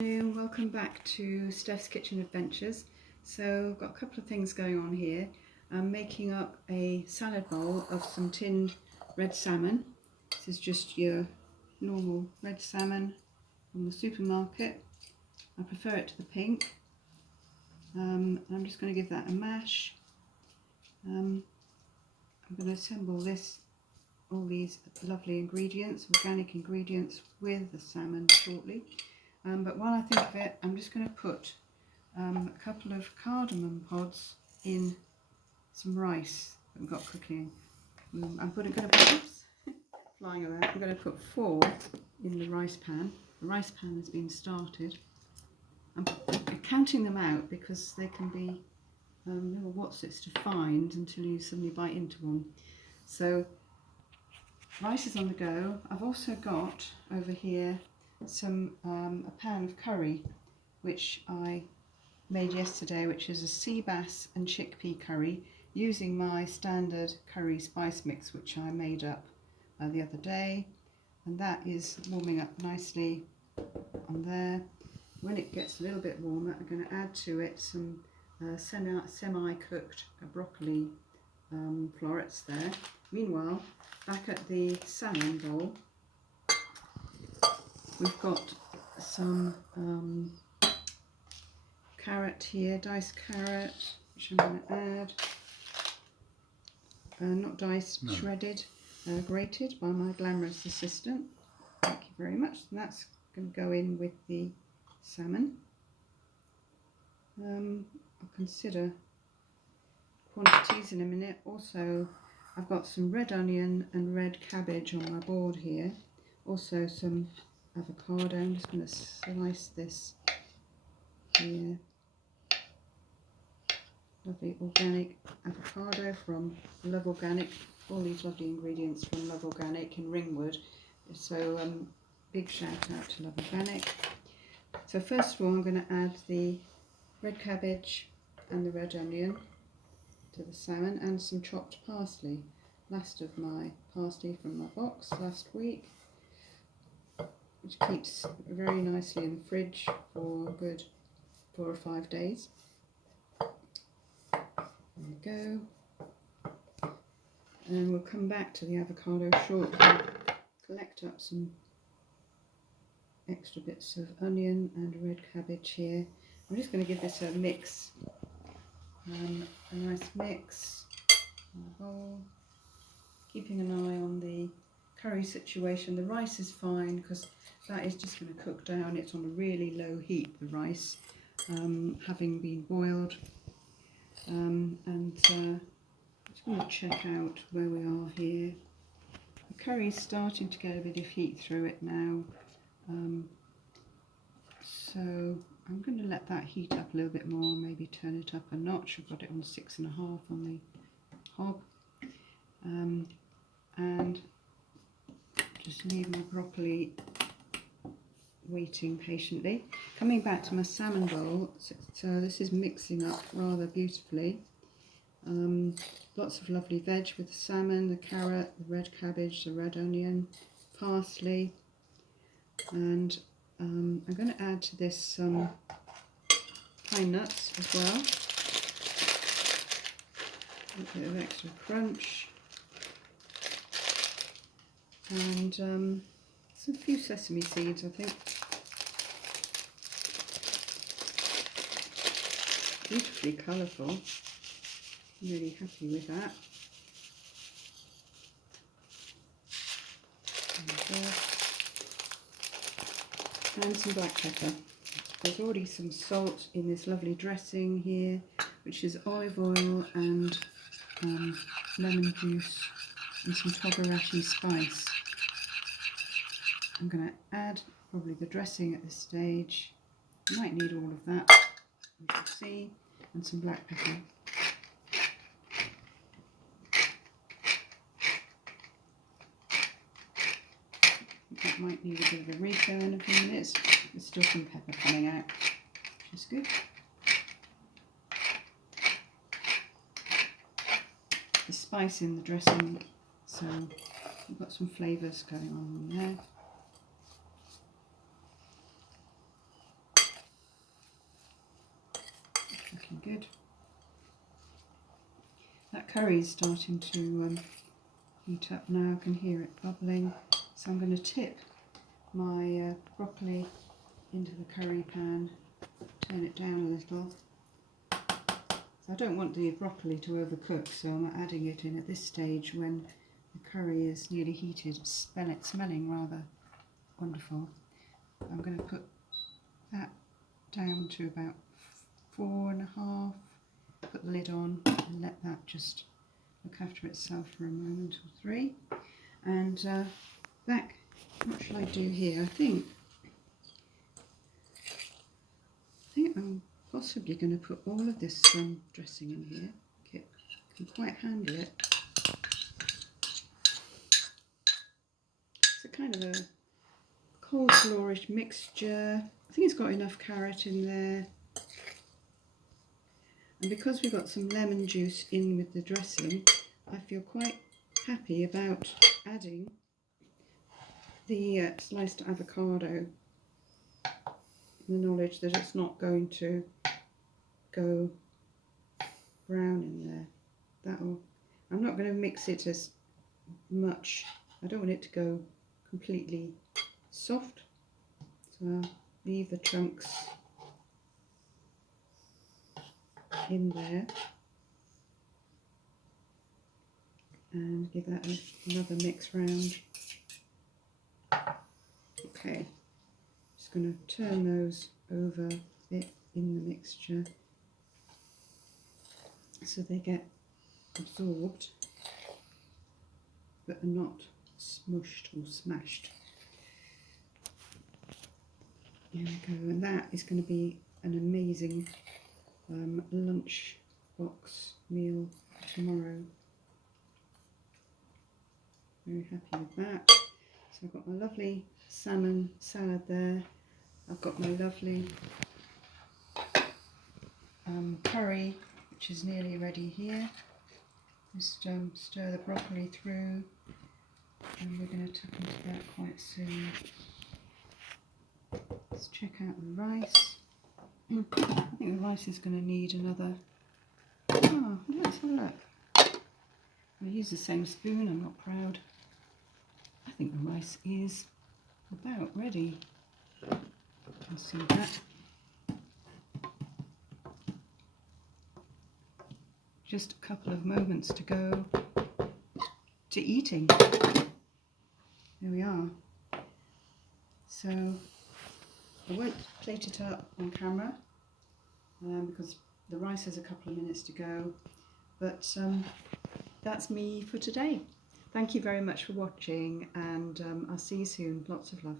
Welcome back to Steph's Kitchen Adventures. So I've got a couple of things going on here. I'm making up a salad bowl of some tinned red salmon. This is just your normal red salmon from the supermarket. I prefer it to the pink. I'm just going to give that a mash. I'm going to assemble all these lovely ingredients, organic ingredients, with the salmon shortly. But while I think of it, I'm just going to put a couple of cardamom pods in some rice that we've got cooking. I'm going to put, oops, flying around. I'm going to put 4 in the rice pan. The rice pan has been started. I'm counting them out because they can be little wotsits to find until you suddenly bite into one. So rice is on the go. I've also got over here a pan of curry which I made yesterday, which is a sea bass and chickpea curry using my standard curry spice mix which I made up the other day, and that is warming up nicely on there. When it gets a little bit warmer, I'm going to add to it some semi-cooked broccoli florets there. Meanwhile, back at the salmon bowl, we've got some carrot here, diced carrot, which I'm going to add. Not diced, no. Shredded, grated by my glamorous assistant. Thank you very much. And that's going to go in with the salmon. I'll consider quantities in a minute. Also, I've got some red onion and red cabbage on my board here. Also some avocado. I'm just going to slice this here. Lovely organic avocado from Love Organic. All these lovely ingredients from Love Organic in Ringwood. So big shout out to Love Organic. So first of all, I'm going to add the red cabbage and the red onion to the salmon, and some chopped parsley. Last of my parsley from my box last week, which keeps very nicely in the fridge for a good 4 or 5 days. There we go. And we'll come back to the avocado shortly. Collect up some extra bits of onion and red cabbage here. I'm just going to give this a mix, a nice mix in the bowl. Keeping an eye on the curry situation. The rice is fine because that is just going to cook down. It's on a really low heat, the rice, having been boiled. I'm just going to check out where we are here. The curry is starting to get a bit of heat through it now. So I'm going to let that heat up a little bit more, maybe turn it up a notch. I've got it on 6.5 on the hob. And just leave my broccoli waiting patiently. Coming back to my salmon bowl, so this is mixing up rather beautifully. Lots of lovely veg with the salmon, the carrot, the red cabbage, the red onion, parsley, and I'm going to add to this some pine nuts as well. A bit of extra crunch, and some few sesame seeds, I think. Beautifully colourful. I'm really happy with that. And some black pepper. There's already some salt in this lovely dressing here, which is olive oil and lemon juice and some togarashi spice. I'm going to add probably the dressing at this stage. I might need all of that, we shall see, and some black pepper. That might need a bit of a refill in a few minutes. There's still some pepper coming out, which is good. The spice in the dressing, so we've got some flavours going on there. looking good. That curry is starting to heat up now. I can hear it bubbling. So I'm going to tip my broccoli into the curry pan, turn it down a little. So I don't want the broccoli to overcook, so I'm adding it in at this stage when the curry is nearly heated. It's smelling rather wonderful. I'm going to put that down to about 4.5. Put the lid on and let that just look after itself for a moment or 3. And back, what shall I do here? I think I'm possibly going to put all of this dressing in here. Okay, can quite handle it. It's a kind of a coleslawish mixture. I think it's got enough carrot in there. And because we've got some lemon juice in with the dressing, I feel quite happy about adding the sliced avocado, in the knowledge that it's not going to go brown in there. I'm not going to mix it as much. I don't want it to go completely soft, so I'll leave the chunks in there and give that another mix round. Okay, just going to turn those over a bit in the mixture so they get absorbed but are not smushed or smashed. There we go, and that is going to be an amazing lunch box meal tomorrow. Very happy with that. So I've got my lovely salmon salad there. I've got my lovely curry, which is nearly ready here. Just stir the broccoli through, and we're going to tuck into that quite soon. Let's check out the rice. I think the rice is going to need another. Oh, let's have a look. I use the same spoon, I'm not proud. I think the rice is about ready. You can see that. Just a couple of moments to go to eating. There we are. So I won't plate it up on camera because the rice has a couple of minutes to go, but that's me for today. Thank you very much for watching, and I'll see you soon. Lots of love.